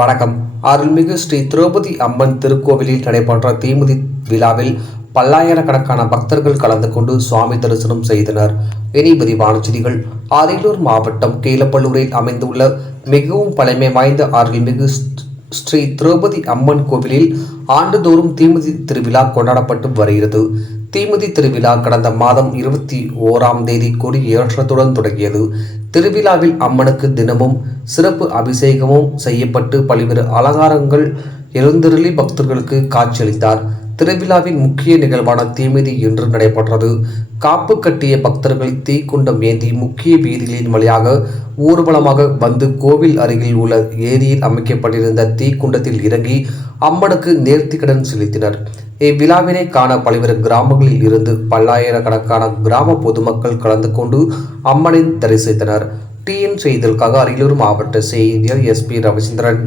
வணக்கம். அருள்மிகு ஸ்ரீ திரௌபதி அம்மன் திருக்கோவிலில் நடைபெற்ற தீமிதி விழாவில் பல்லாயிரக்கணக்கான பக்தர்கள் கலந்து கொண்டு சுவாமி தரிசனம் செய்தனர். இனி விரிவான செய்திகள். அரியலூர் மாவட்டம் கீழப்பல்லூரில் அமைந்துள்ள மிகவும் பழமை வாய்ந்த அருள்மிகு ஸ்ரீ திரௌபதி அம்மன் கோவிலில் ஆண்டுதோறும் தீமிதி திருவிழா கொண்டாடப்பட்டு வருகிறது. தீமிதி திருவிழா கடந்த மாதம் இருபத்தி ஓராம் தேதி கொடி ஏற்றத்துடன் தொடங்கியது. திருவிழாவில் அம்மனுக்கு தினமும் சிறப்பு அபிஷேகமும் செய்யப்பட்டு பல்வேறு அலங்காரங்கள் எழுந்தருளி பக்தர்களுக்கு காட்சியளித்தார். திருவிழாவின் முக்கிய நிகழ்வான தீமிதி இன்று நடைபெற்றது. காப்பு கட்டிய பக்தர்கள் தீக்குண்டம் ஏந்தி முக்கிய வீதிகளின் வழியாக ஊர்வலமாக வந்து கோவில் அருகில் உள்ள ஏரியில் அமைக்கப்பட்டிருந்த தீக்குண்டத்தில் இறங்கி அம்மனுக்கு நேர்த்திக்கடன் செலுத்தினர். இவ்விழாவினை காண பல்வேறு கிராமங்களில் இருந்து பல்லாயிரக்கணக்கான கிராம பொதுமக்கள் கலந்து கொண்டு அம்மனை தரிசித்தனர். டிஎன் செய்திகளுக்காக அரியலூர் மாவட்ட செய்தியாளர் எஸ்பி ரவிச்சந்திரன்.